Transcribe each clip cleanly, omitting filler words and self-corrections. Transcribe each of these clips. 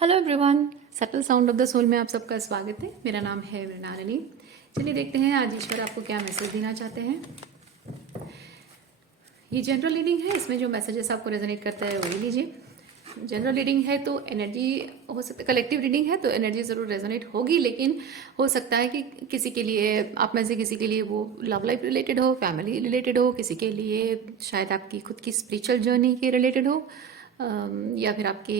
Hello everyone, subtle sound of the soul में आप सबका स्वागत है। मेरा नाम है मृणालिनी। चलिए देखते हैं आज ईश्वर आपको क्या मैसेज देना चाहते हैं। ये जनरल रीडिंग है, इसमें जो मैसेजेस आपको रेजोनेट करता है वही लीजिए। जनरल रीडिंग है तो एनर्जी हो सकता है, कलेक्टिव रीडिंग है तो एनर्जी ज़रूर रेजोनेट होगी, लेकिन हो सकता है कि किसी के लिए, आप में से किसी के लिए वो लव लाइफ रिलेटेड हो, फैमिली रिलेटेड हो, किसी के लिए शायद आपकी खुद की स्पिरिचुअल जर्नी के रिलेटेड हो, या फिर आपके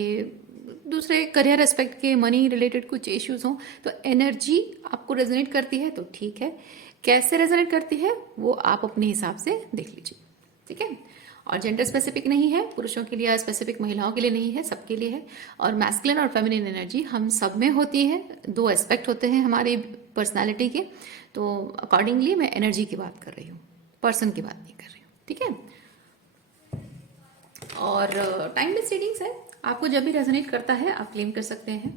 दूसरे करियर एस्पेक्ट के मनी रिलेटेड कुछ इश्यूज हों। तो एनर्जी आपको रेजोनेट करती है तो ठीक है, कैसे रेजोनेट करती है वो आप अपने हिसाब से देख लीजिए, ठीक है। और जेंडर स्पेसिफिक नहीं है, पुरुषों के लिए या स्पेसिफिक महिलाओं के लिए नहीं है, सबके लिए है। और मैस्कुलिन और फेमिनिन एनर्जी हम सब में होती है, दो एस्पेक्ट होते हैं हमारी पर्सनालिटी के। तो अकॉर्डिंगली मैं एनर्जी की बात कर रही हूँ, पर्सन की बात नहीं कर रही हूँ, ठीक है। और टाइमलेस रीडिंग्स है, आपको जब भी रेजोनेट करता है आप क्लेम कर सकते हैं।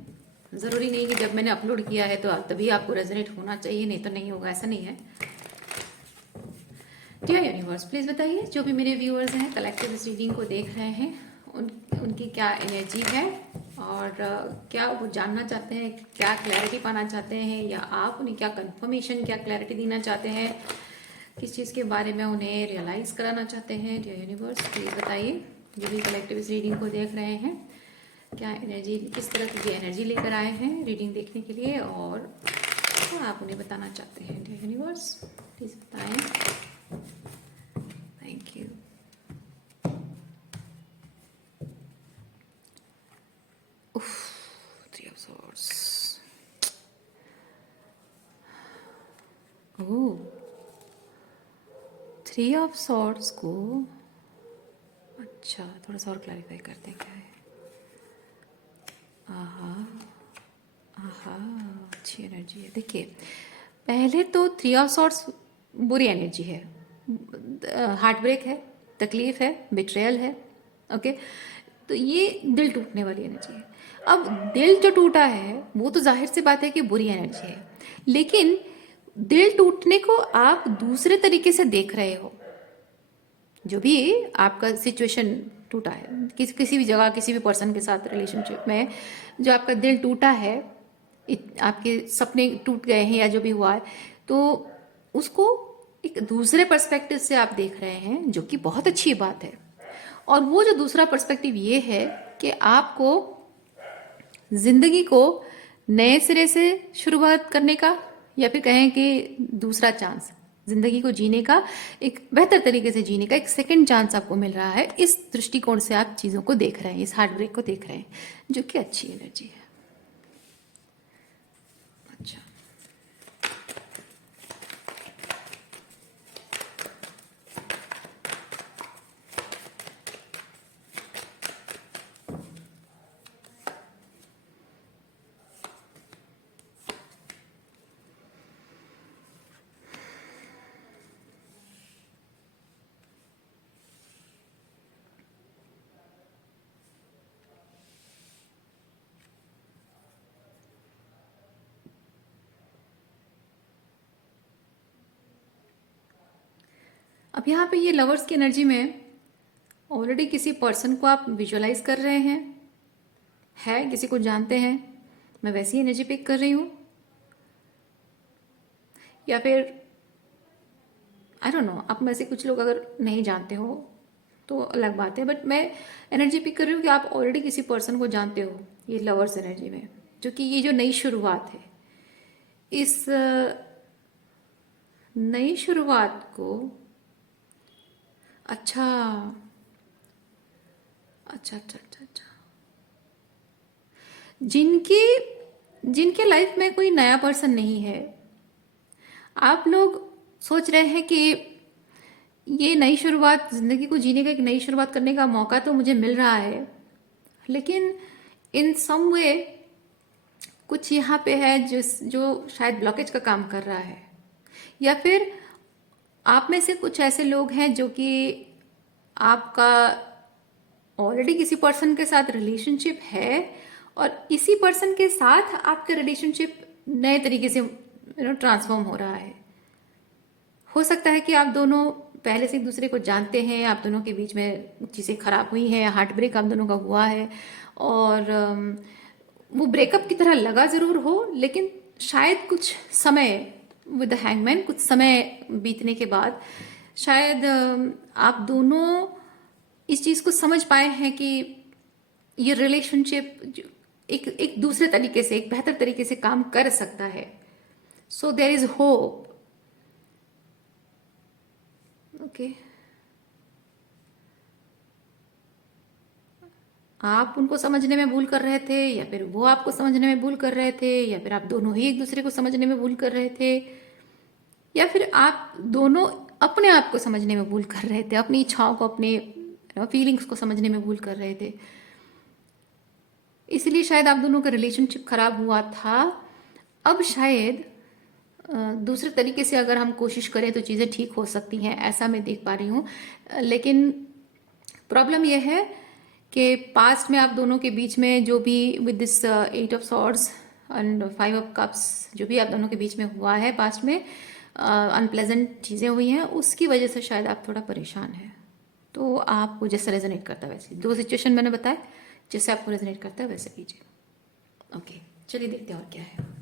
ज़रूरी नहीं कि जब मैंने अपलोड किया है तो तभी आपको रेजोनेट होना चाहिए, नहीं तो नहीं होगा, ऐसा नहीं है। डियर यूनिवर्स, प्लीज़ बताइए जो भी मेरे व्यूअर्स हैं कलेक्टिव इस रीडिंग को देख रहे हैं, उनकी क्या एनर्जी है और क्या वो जानना चाहते हैं, क्या क्लैरिटी पाना चाहते हैं, या आप उन्हें क्या कंफर्मेशन, क्या क्लैरिटी देना चाहते हैं, किस चीज़ के बारे में उन्हें रियलाइज कराना चाहते हैं। डियर यूनिवर्स प्लीज़ बताइए जो भी कलेक्टिव इस रीडिंग को देख रहे हैं क्या एनर्जी, किस तरह की एनर्जी लेकर आए हैं रीडिंग देखने के लिए, और क्या आप उन्हें बताना चाहते हैं। डियर यूनिवर्स प्लीज़ बताएं। Thank you. Three of swords. Oh, three of swords को, अच्छा थोड़ा सा और क्लैरिफाई करते हैं क्या है। आहा, आहा, अच्छी एनर्जी है। देखिए पहले तो थ्री ऑफ सॉर्ड्स बुरी एनर्जी है, हार्ट ब्रेक है, तकलीफ है, बिट्रेयल है, ओके। तो ये दिल टूटने वाली एनर्जी है। अब दिल जो टूटा है वो तो जाहिर सी बात है कि बुरी एनर्जी है, लेकिन दिल टूटने को आप दूसरे तरीके से देख रहे हो। जो भी आपका सिचुएशन टूटा है, किसी भी जगह, किसी भी पर्सन के साथ रिलेशनशिप में जो आपका दिल टूटा है, आपके सपने टूट गए हैं या जो भी हुआ है, तो उसको एक दूसरे पर्सपेक्टिव से आप देख रहे हैं, जो कि बहुत अच्छी बात है। और वो जो दूसरा पर्सपेक्टिव ये है कि आपको जिंदगी को नए सिरे से शुरुआत करने का, या फिर कहें कि दूसरा चांस, जिंदगी को जीने का, एक बेहतर तरीके से जीने का एक सेकंड चांस आपको मिल रहा है। इस दृष्टिकोण से आप चीज़ों को देख रहे हैं, इस हार्ट ब्रेक को देख रहे हैं, जो कि अच्छी एनर्जी है। अच्छा, अब यहाँ पे ये लवर्स की एनर्जी में ऑलरेडी किसी पर्सन को आप विजुअलाइज कर रहे हैं, है किसी को जानते हैं, मैं वैसी एनर्जी पिक कर रही हूँ। या फिर आई डोंट नो, आप में से कुछ लोग अगर नहीं जानते हो तो अलग बात है, बट मैं एनर्जी पिक कर रही हूँ कि आप ऑलरेडी किसी पर्सन को जानते हो ये लवर्स एनर्जी में, जो कि ये जो नई शुरुआत है, इस नई शुरुआत को, अच्छा अच्छा अच्छा अच्छा अच्छा, जिनकी जिनके लाइफ में कोई नया पर्सन नहीं है, आप लोग सोच रहे हैं कि ये नई शुरुआत, जिंदगी को जीने का एक नई शुरुआत करने का मौका तो मुझे मिल रहा है, लेकिन इन सम वे कुछ यहाँ पे है जो शायद ब्लॉकेज का काम कर रहा है। या फिर आप में से कुछ ऐसे लोग हैं जो कि आपका ऑलरेडी किसी पर्सन के साथ रिलेशनशिप है, और इसी पर्सन के साथ आपका रिलेशनशिप नए तरीके से ट्रांसफॉर्म हो रहा है। हो सकता है कि आप दोनों पहले से एक दूसरे को जानते हैं, आप दोनों के बीच में चीज़ें खराब हुई हैं, हार्ट ब्रेक आप दोनों का हुआ है, और वो ब्रेकअप की तरह लगा जरूर हो, लेकिन शायद कुछ समय विद द हैंगमैन, कुछ समय बीतने के बाद शायद आप दोनों इस चीज को समझ पाए हैं कि ये रिलेशनशिप एक एक दूसरे तरीके से, एक बेहतर तरीके से काम कर सकता है. सो देर इज होप. ओके, आप उनको समझने में भूल कर रहे थे, या फिर वो आपको समझने में भूल कर रहे थे, या फिर आप दोनों ही एक दूसरे को समझने में भूल कर रहे थे, या फिर आप दोनों अपने आप को समझने में भूल कर रहे थे, अपनी इच्छाओं को, अपने फीलिंग्स को समझने में भूल कर रहे थे. इसलिए शायद आप दोनों का रिलेशनशिप खराब हुआ था. अब शायद दूसरे तरीके से अगर हम कोशिश करें तो चीज़ें ठीक हो सकती हैं, ऐसा मैं देख पा रही हूँ. लेकिन प्रॉब्लम यह है कि पास्ट में आप दोनों के बीच में जो भी with this 8 of swords and 5 of cups जो भी आप दोनों के बीच में हुआ है, पास्ट में अनप्लेजेंट चीज़ें हुई हैं, उसकी वजह से शायद आप थोड़ा परेशान हैं. तो आपको जैसा रेजोनेट करता है वैसे, 2 सिचुएशन मैंने बताया, जैसे आपको रेजोनेट करता है वैसे कीजिए. ओके, चलिए देखते हैं और क्या है.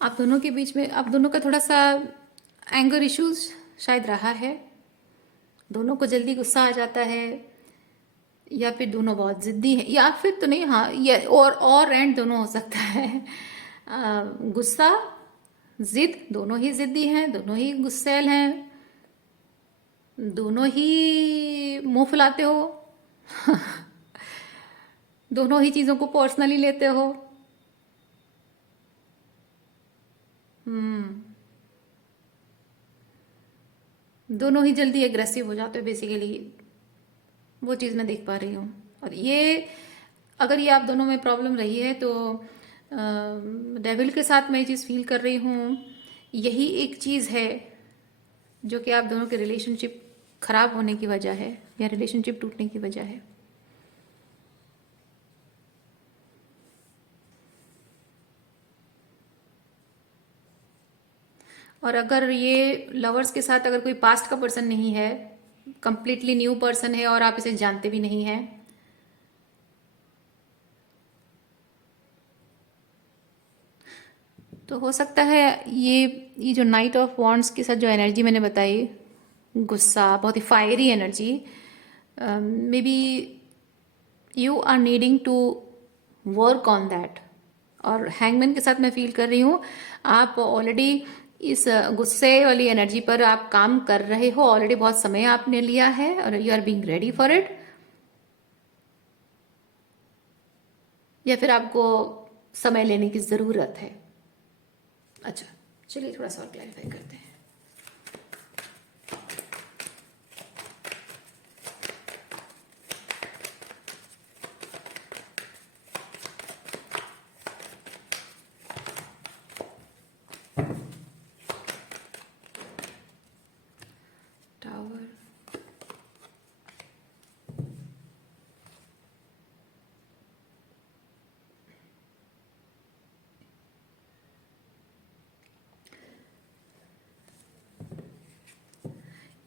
आप दोनों के बीच में, आप दोनों का थोड़ा सा एंगर इश्यूज शायद रहा है. दोनों को जल्दी गुस्सा आ जाता है, या फिर दोनों बहुत जिद्दी हैं, या फिर तो नहीं, हाँ, ये और एंड दोनों हो सकता है. गुस्सा, जिद, दोनों ही जिद्दी हैं, दोनों ही गुस्सैल हैं, दोनों ही मुंह फुलाते हो. दोनों ही चीज़ों को पर्सनली लेते हो. दोनों ही जल्दी एग्रेसिव हो जाते हो बेसिकली, वो चीज़ मैं देख पा रही हूँ. और ये, अगर ये आप दोनों में प्रॉब्लम रही है तो डेविल के साथ मैं ये चीज़ फील कर रही हूँ. यही एक चीज़ है जो कि आप दोनों के रिलेशनशिप खराब होने की वजह है, या रिलेशनशिप टूटने की वजह है. और अगर ये लवर्स के साथ अगर कोई पास्ट का पर्सन नहीं है, कंप्लीटली न्यू पर्सन है और आप इसे जानते भी नहीं हैं, तो हो सकता है ये जो नाइट ऑफ वॉन्ड्स के साथ जो एनर्जी मैंने बताई, गुस्सा, बहुत ही fiery energy, may be you are needing to work on that. और हैंगमैन के साथ मैं फील कर रही हूँ आप ऑलरेडी इस गुस्से वाली एनर्जी पर आप काम कर रहे हो. ऑलरेडी बहुत समय आपने लिया है और you are being ready for it, या फिर आपको समय लेने की ज़रूरत है. अच्छा, चलिए थोड़ा सा और क्लैरिफाई करते हैं. टावर,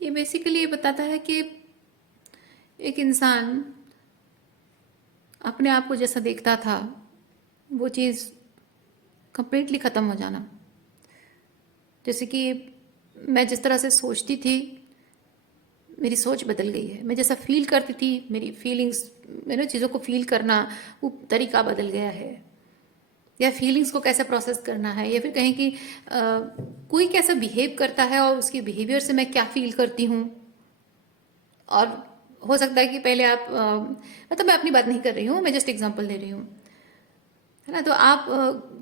ये बेसिकली ये बताता है कि एक इंसान अपने आप को जैसा देखता था वो चीज़ कंप्लीटली ख़त्म हो जाना. जैसे कि मैं जिस तरह से सोचती थी, मेरी सोच बदल गई है. मैं जैसा फील करती थी, मेरी फीलिंग्स, मेरे चीज़ों को फील करना, वो तरीका बदल गया है. या फीलिंग्स को कैसे प्रोसेस करना है, या फिर कहें कि कोई कैसा बिहेव करता है और उसके बिहेवियर से मैं क्या फील करती हूँ. और हो सकता है कि पहले आप मतलब मैं अपनी बात नहीं कर रही हूँ, मैं जस्ट एग्जांपल दे रही हूँ, है ना. तो आप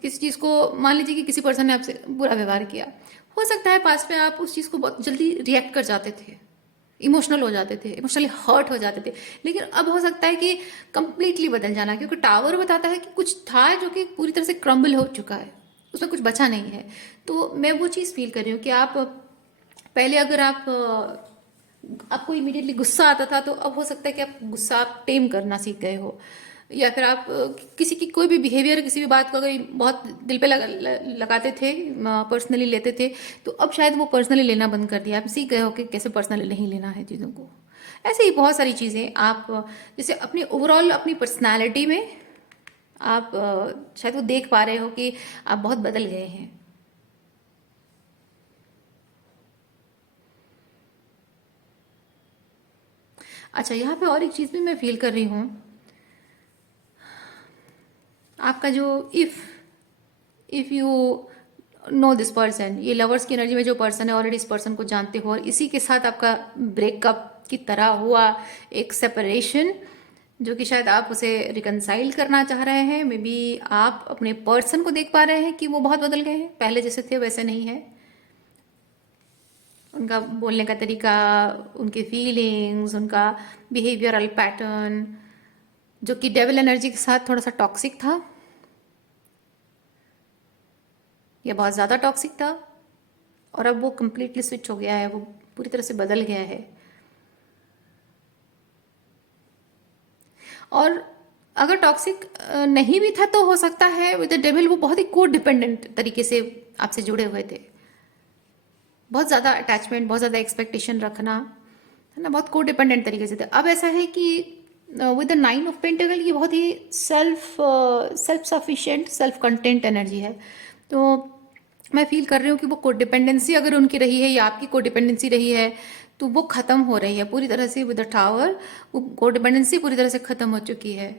किसी चीज़ को, मान लीजिए कि किसी पर्सन ने आपसे बुरा व्यवहार किया, हो सकता है पास में आप उस चीज़ को बहुत जल्दी रिएक्ट कर जाते थे, इमोशनल हो जाते थे, इमोशनली हर्ट हो जाते थे. लेकिन अब हो सकता है कि कंप्लीटली बदल जाना, क्योंकि टावर बताता है कि कुछ था जो कि पूरी तरह से क्रम्बल हो चुका है, उसमें कुछ बचा नहीं है. तो मैं वो चीज़ फील कर रही हूँ कि आप पहले, अगर आप आपको इमीडिएटली गुस्सा आता था, तो अब हो सकता है कि आप गुस्सा आप टेम करना सीख गए हो, या फिर आप किसी की कोई भी बिहेवियर, किसी भी बात को अगर बहुत दिल पे लगाते थे, पर्सनली लेते थे, तो अब शायद वो पर्सनली लेना बंद कर दिया, आप सीख गए हो कि कैसे पर्सनली नहीं लेना है चीज़ों को। ऐसे ही बहुत सारी चीज़ें आप जैसे अपनी ओवरऑल अपनी पर्सनैलिटी में आप शायद वो देख पा रहे हो कि आप बहुत बदल गए हैं। अच्छा, यहाँ पे और एक चीज़ भी मैं फील कर रही हूँ, आपका जो if you know this person, ये लवर्स की एनर्जी में जो पर्सन है, ऑलरेडी इस पर्सन को जानते हो और इसी के साथ आपका ब्रेकअप की तरह हुआ एक सेपरेशन, जो कि शायद आप उसे रिकनसाइल करना चाह रहे हैं। मे बी आप अपने पर्सन को देख पा रहे हैं कि वो बहुत बदल गए हैं, पहले जैसे थे वैसे नहीं है। उनका बोलने का तरीका, उनकी फीलिंग्स, उनका बिहेवियरल पैटर्न, जो कि डेविल एनर्जी के साथ थोड़ा सा टॉक्सिक था या बहुत ज़्यादा टॉक्सिक था, और अब वो कम्प्लीटली स्विच हो गया है, वो पूरी तरह से बदल गया है। और अगर टॉक्सिक नहीं भी था तो हो सकता है विद द डेविल वो बहुत ही को डिपेंडेंट तरीके से आपसे जुड़े हुए थे, बहुत ज़्यादा अटैचमेंट, बहुत ज़्यादा एक्सपेक्टेशन रखना, है ना, बहुत को डिपेंडेंट तरीके से थे। अब ऐसा है कि विद द 9 ऑफ पेंटिकल की बहुत ही self sufficient, self content energy है। तो मैं फील कर रही हूँ कि वो कोडिपेंडेंसी अगर उनकी रही है या आपकी कोडिपेंडेंसी रही है, तो वो खत्म हो रही है पूरी तरह से विद द टावर। वो कोडिपेंडेंसी पूरी तरह से खत्म हो चुकी है,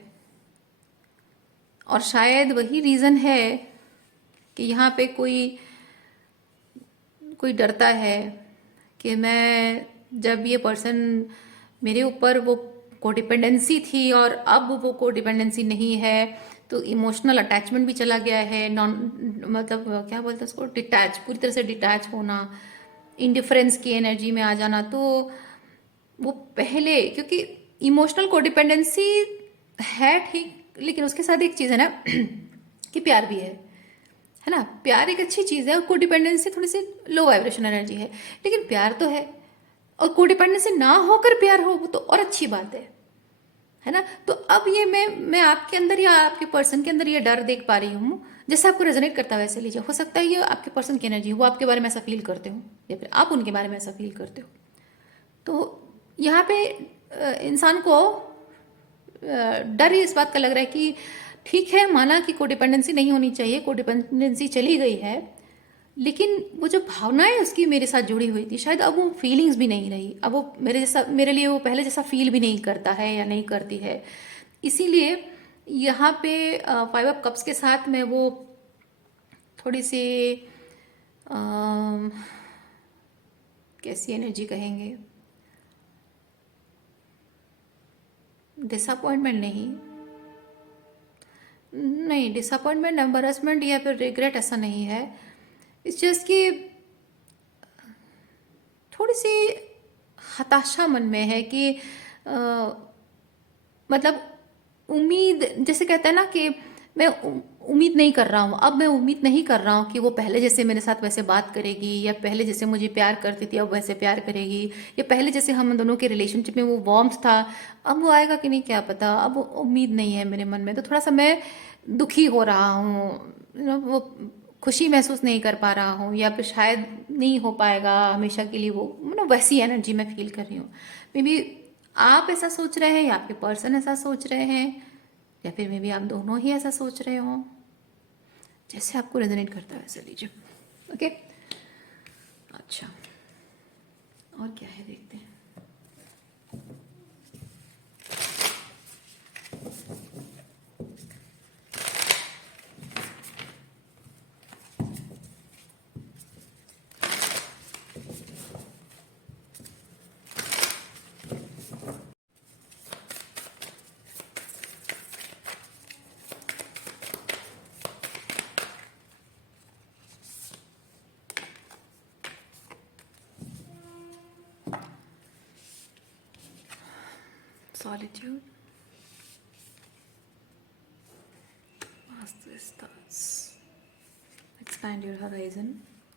और शायद वही रीज़न है कि यहाँ पे कोई कोई डरता है कि मैं, जब ये पर्सन मेरे ऊपर वो कोडिपेंडेंसी थी और अब वो कोडिपेंडेंसी नहीं है, तो इमोशनल अटैचमेंट भी चला गया है, नॉन, मतलब क्या बोलते हैं उसको, डिटैच, पूरी तरह से डिटैच होना, इंडिफरेंस की एनर्जी में आ जाना। तो वो पहले, क्योंकि इमोशनल कोडिपेंडेंसी है ठीक, लेकिन उसके साथ एक चीज़ है ना कि प्यार भी है ना। प्यार एक अच्छी चीज़ है, और कोडिपेंडेंसी थोड़ी सी लो वाइब्रेशन एनर्जी है, लेकिन प्यार तो है। और कोडिपेंडेंसी ना होकर प्यार हो, वो तो और अच्छी बात है ना। तो अब ये मैं आपके अंदर या आपके पर्सन के अंदर ये डर देख पा रही हूँ, जैसे आपको रेजोनेट करता है वैसे लीजिए। हो सकता है ये आपके पर्सन की एनर्जी, वो आपके बारे में ऐसा फील करते हो, या फिर आप उनके बारे में ऐसा फील करते हो। तो यहाँ पे इंसान को डर ही इस बात का लग रहा है कि ठीक है, माना कि कोडिपेंडेंसी नहीं होनी चाहिए, कोडिपेंडेंसी चली गई है, लेकिन वो जो भावनाएं उसकी मेरे साथ जुड़ी हुई थी, शायद अब वो फीलिंग्स भी नहीं रही। अब वो मेरे जैसा, मेरे लिए वो पहले जैसा फील भी नहीं करता है या नहीं करती है। इसीलिए यहाँ पे 5 ऑफ कप्स के साथ में वो थोड़ी सी अम, कैसी एनर्जी कहेंगे, डिसअपॉइंटमेंट नहीं, नहीं डिसअपॉइंटमेंट, एम्बरसमेंट या फिर रिग्रेट ऐसा नहीं है। इट्स जस्ट कि थोड़ी सी हताशा मन में है कि अ, मतलब उम्मीद, जैसे कहते हैं ना कि मैं उम्मीद नहीं कर रहा हूँ, अब मैं उम्मीद नहीं कर रहा हूँ कि वो पहले जैसे मेरे साथ वैसे बात करेगी, या पहले जैसे मुझे प्यार करती थी अब वैसे प्यार करेगी, या पहले जैसे हम दोनों के रिलेशनशिप में वो वार्मथ था, अब वो आएगा कि नहीं क्या पता। अब वो उम्मीद नहीं है मेरे मन में, तो थोड़ा सा मैं दुखी हो रहा हूँ, वो खुशी महसूस नहीं कर पा रहा हूँ, या फिर शायद नहीं हो पाएगा हमेशा के लिए, वो मतलब वैसी एनर्जी मैं फील कर रही हूँ। मे बी आप ऐसा सोच रहे हैं, या आपके पर्सन ऐसा सोच रहे हैं, या फिर मे बी आप दोनों ही ऐसा सोच रहे हो, जैसे आपको रेजोनेट करता है वैसे लीजिए। ओके, अच्छा, और क्या है देखते हैं। Solitude, past the stars, expand your horizon।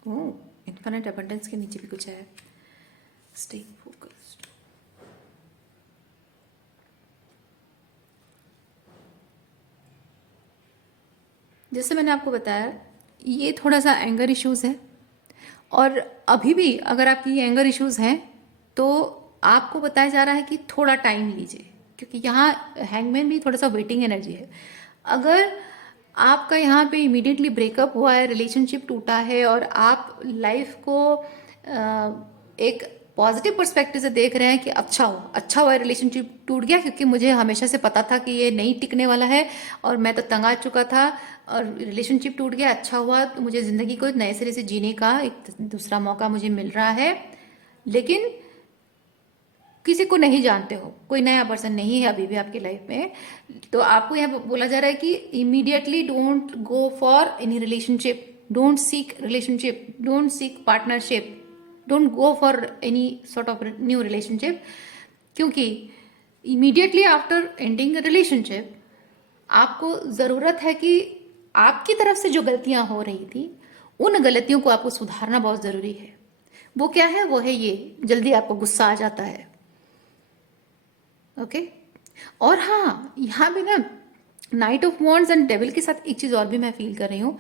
Oh, infinite abundance के नीचे भी कुछ है। Stay focused. जैसे मैंने आपको बताया, ये थोड़ा सा एंगर इश्यूज है, और अभी भी अगर आपकी ये एंगर इश्यूज हैं तो आपको बताया जा रहा है कि थोड़ा टाइम लीजिए, क्योंकि यहाँ हैंगमैन भी थोड़ा सा वेटिंग एनर्जी है। अगर आपका यहाँ पे इमीडिएटली ब्रेकअप हुआ है, रिलेशनशिप टूटा है, और आप लाइफ को एक पॉजिटिव पर्सपेक्टिव से देख रहे हैं कि अच्छा हुआ रिलेशनशिप टूट गया, क्योंकि मुझे हमेशा से पता था कि ये नहीं टिकने वाला है और मैं तो तंग आ चुका था, और रिलेशनशिप टूट गया, अच्छा हुआ, तो मुझे ज़िंदगी को नए सिरे से जीने का एक दूसरा मौका मुझे मिल रहा है। लेकिन किसी को नहीं जानते हो, कोई नया पर्सन नहीं है अभी भी आपकी लाइफ में, तो आपको यहाँ बोला जा रहा है कि immediately don't go for any relationship, don't seek relationship, don't seek partnership, don't go for any sort of new relationship, क्योंकि इमीडिएटली आफ्टर एंडिंग रिलेशनशिप आपको ज़रूरत है कि आपकी तरफ से जो गलतियां हो रही थी, उन गलतियों को आपको सुधारना बहुत ज़रूरी है। वो क्या है? वो है ये, जल्दी आपको गुस्सा आ जाता है। ओके। और हाँ, यहाँ भी ना night of wands and devil के साथ एक चीज़ और भी मैं फील कर रही हूँ।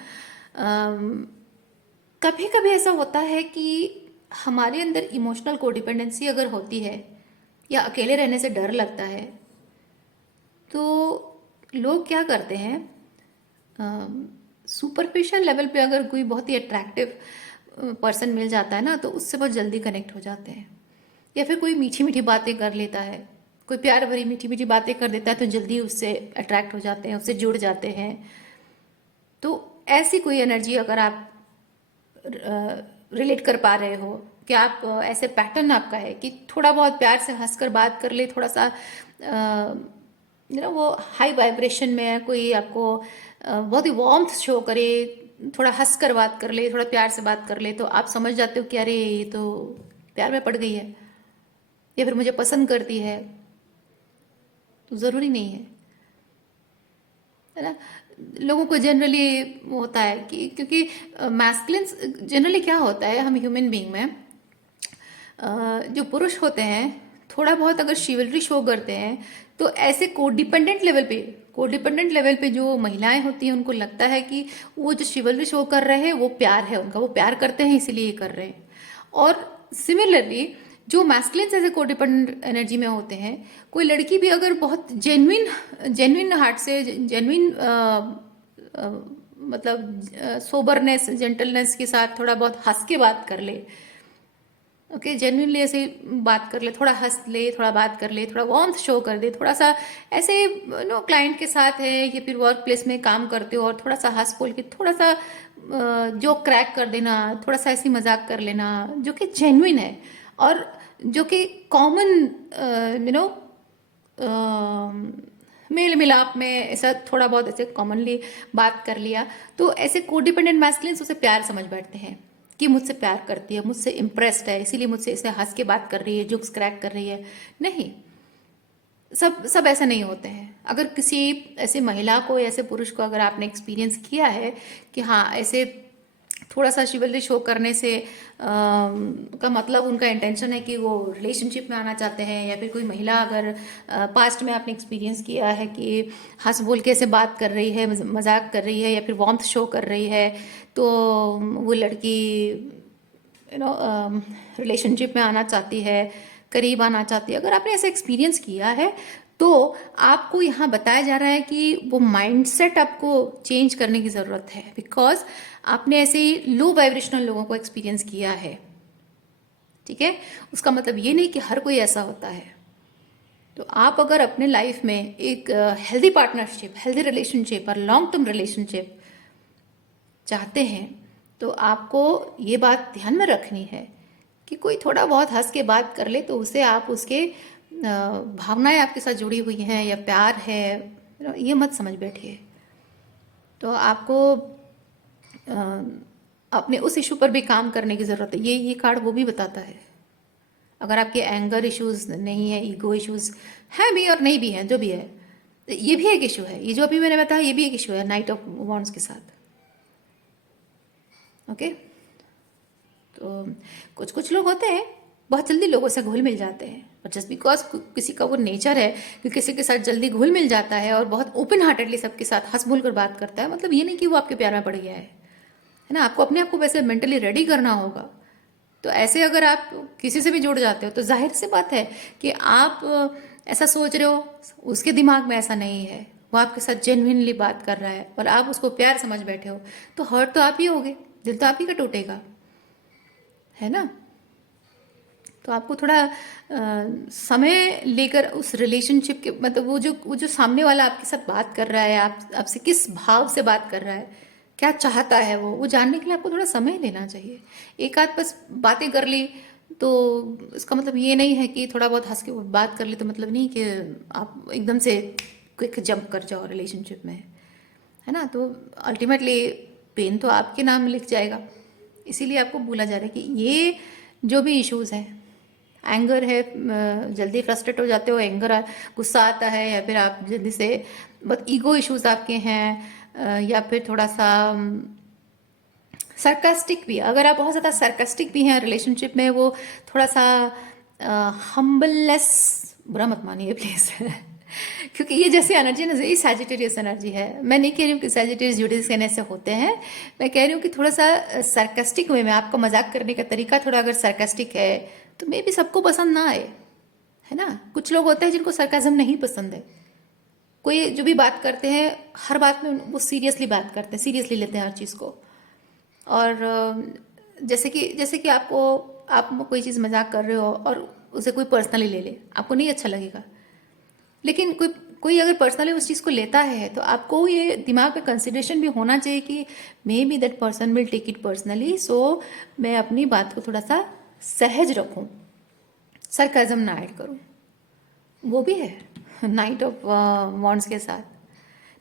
कभी कभी ऐसा होता है कि हमारे अंदर इमोशनल कोडिपेंडेंसी अगर होती है, या अकेले रहने से डर लगता है, तो लोग क्या करते हैं, सुपरफिशियल लेवल पे अगर कोई बहुत ही अट्रैक्टिव पर्सन मिल जाता है ना, तो उससे बहुत जल्दी कनेक्ट हो जाते हैं। या फिर कोई मीठी मीठी बातें कर लेता है, कोई प्यार भरी मीठी मीठी बातें कर देता है, तो जल्दी उससे अट्रैक्ट हो जाते हैं, उससे जुड़ जाते हैं। तो ऐसी कोई एनर्जी अगर आप रिलेट कर पा रहे हो कि आप ऐसे पैटर्न आपका है कि थोड़ा बहुत प्यार से हंसकर बात कर ले, थोड़ा सा वो हाई वाइब्रेशन में है, कोई आपको बहुत ही वार्मथ शो करे, थोड़ा हंस कर बात कर ले, थोड़ा प्यार से बात कर ले, तो आप समझ जाते हो कि अरे ये तो प्यार में पड़ गई है, या फिर मुझे पसंद करती है। तो ज़रूरी नहीं है ना। लोगों को जनरली होता है कि क्योंकि मैस्कुलिन्स जनरली क्या होता है, हम ह्यूमन बीइंग में जो पुरुष होते हैं, थोड़ा बहुत अगर शिवलरी शो करते हैं, तो ऐसे कोडिपेंडेंट लेवल पे जो महिलाएं होती हैं, उनको लगता है कि वो जो शिवलरी शो कर रहे हैं वो प्यार है उनका, वो प्यार करते हैं इसीलिए ये कर रहे हैं। और सिमिलरली जो मैस्कुलिन्स ऐसे कोडिपेंडेंट एनर्जी में होते हैं, कोई लड़की भी अगर बहुत जेन्युइन हार्ट से, जेन्युइन मतलब सोबरनेस, जेंटलनेस के साथ थोड़ा बहुत हंस के बात कर ले, ओके, जेन्युइनली ऐसे बात कर ले, थोड़ा हंस ले, थोड़ा बात कर ले, थोड़ा वार्मथ शो कर दे, थोड़ा सा ऐसे क्लाइंट के साथ है या फिर वर्क प्लेस में काम करते हो, और थोड़ा सा हंस बोल के थोड़ा सा जो क्रैक कर देना, थोड़ा सा ऐसी मजाक कर लेना, जो कि जेन्युइन है और जो कि कॉमन मेल मिलाप में ऐसा थोड़ा बहुत ऐसे कॉमनली बात कर लिया, तो ऐसे कोडिपेंडेंट मैस्कुलिन्स उसे प्यार समझ बैठते हैं कि मुझसे प्यार करती है, मुझसे इम्प्रेस्ड है, इसीलिए मुझसे ऐसे हंस के बात कर रही है, जोक्स क्रैक कर रही है। नहीं, सब ऐसा नहीं होते हैं। अगर किसी ऐसे महिला को या ऐसे पुरुष को अगर आपने एक्सपीरियंस किया है कि हाँ ऐसे थोड़ा सा शिवलरी शो करने से का मतलब उनका इंटेंशन है कि वो रिलेशनशिप में आना चाहते हैं, या फिर कोई महिला अगर पास्ट में आपने एक्सपीरियंस किया है कि हंस बोल के ऐसे बात कर रही है, मजाक कर रही है, या फिर वार्मथ शो कर रही है, तो वो लड़की रिलेशनशिप में आना चाहती है, करीब आना चाहती है। अगर आपने ऐसा एक्सपीरियंस किया है, तो आपको यहाँ बताया जा रहा है कि वो माइंडसेट आपको चेंज करने की ज़रूरत है, बिकॉज आपने ऐसे ही लो वाइब्रेशनल लोगों को एक्सपीरियंस किया है। ठीक है, उसका मतलब ये नहीं कि हर कोई ऐसा होता है। तो आप अगर अपने लाइफ में एक हेल्दी पार्टनरशिप, हेल्दी रिलेशनशिप और लॉन्ग टर्म रिलेशनशिप चाहते हैं, तो आपको ये बात ध्यान में रखनी है कि कोई थोड़ा बहुत हंस के बात कर ले तो उसे आप उसके भावनाएं आपके साथ जुड़ी हुई हैं या प्यार है, ये मत समझ बैठिए। तो आपको अपने उस इशू पर भी काम करने की ज़रूरत है। ये कार्ड वो भी बताता है। अगर आपके एंगर इश्यूज नहीं है, ईगो इश्यूज हैं भी और नहीं भी हैं, जो भी है, ये भी एक इशू है। ये जो अभी मैंने बताया ये भी एक इशू है नाइट ऑफ वॉन्ड्स के साथ। ओके, तो कुछ कुछ लोग होते हैं बहुत जल्दी लोगों से घुल मिल जाते हैं। और जस्ट बिकॉज किसी का वो नेचर है कि किसी के साथ जल्दी घुल मिल जाता है और बहुत ओपन हार्टेडली सबके साथ हंस बोल कर बात करता है, मतलब ये नहीं कि वो आपके प्यार में पड़ गया है ना। आपको अपने आप को वैसे मेंटली रेडी करना होगा। तो ऐसे अगर आप किसी से भी जुड़ जाते हो तो जाहिर सी बात है कि आप ऐसा सोच रहे हो, उसके दिमाग में ऐसा नहीं है, वो आपके साथ जेन्युइनली बात कर रहा है और आप उसको प्यार समझ बैठे हो, तो हर्ट तो आप ही होगे, दिल तो आप ही का टूटेगा, है ना। तो आपको थोड़ा समय लेकर उस रिलेशनशिप के, मतलब वो जो सामने वाला आपके साथ बात कर रहा है, आपसे किस भाव से बात कर रहा है, क्या चाहता है वो जानने के लिए आपको थोड़ा समय लेना चाहिए। एक आध बस बातें कर ली तो इसका मतलब ये नहीं है कि थोड़ा बहुत हंस के बात कर ली तो मतलब नहीं कि आप एकदम से क्विक जंप कर जाओ रिलेशनशिप में, है ना। तो अल्टीमेटली पेन तो आपके नाम लिख जाएगा। इसीलिए आपको बोला जा रहा है कि ये जो भी इश्यूज हैं, एंगर है, जल्दी फ्रस्ट्रेट हो जाते हो, एंगर गुस्सा आता है, या फिर आप जल्दी से बहुत ईगो इश्यूज आपके हैं, या फिर थोड़ा सा सरकास्टिक भी, अगर आप बहुत ज़्यादा सरकास्टिक भी हैं रिलेशनशिप में, वो थोड़ा सा हम्बलनेस, बुरा मत मानिए प्लीज़ क्योंकि ये जैसी एनर्जी ना, ये सैजिटेरियस एनर्जी है। मैं नहीं कह रही हूँ कि सैजिटेरियस ज्यूडिस कहने से होते हैं, मैं कह रही हूँ कि थोड़ा सा सरकास्टिक वे में आपका मजाक करने का तरीका थोड़ा अगर सरकास्टिक है तो मे भी सबको पसंद ना आए, है ना। कुछ लोग होते हैं जिनको सरकाजम नहीं पसंद है, कोई जो भी बात करते हैं हर बात में वो सीरियसली बात करते हैं, सीरियसली लेते हैं हर चीज़ को। और जैसे कि आप कोई चीज़ मजाक कर रहे हो और उसे कोई पर्सनली ले ले, आपको नहीं अच्छा लगेगा। लेकिन कोई कोई अगर पर्सनली उस चीज़ को लेता है तो आपको ये दिमाग में कंसिडरेशन भी होना चाहिए कि may be that person will take it personally, so मैं अपनी बात को थोड़ा सा सहज रखूं, सरकाजम ना ऐड करूं। वो भी है नाइट ऑफ वॉन्ड्स के साथ।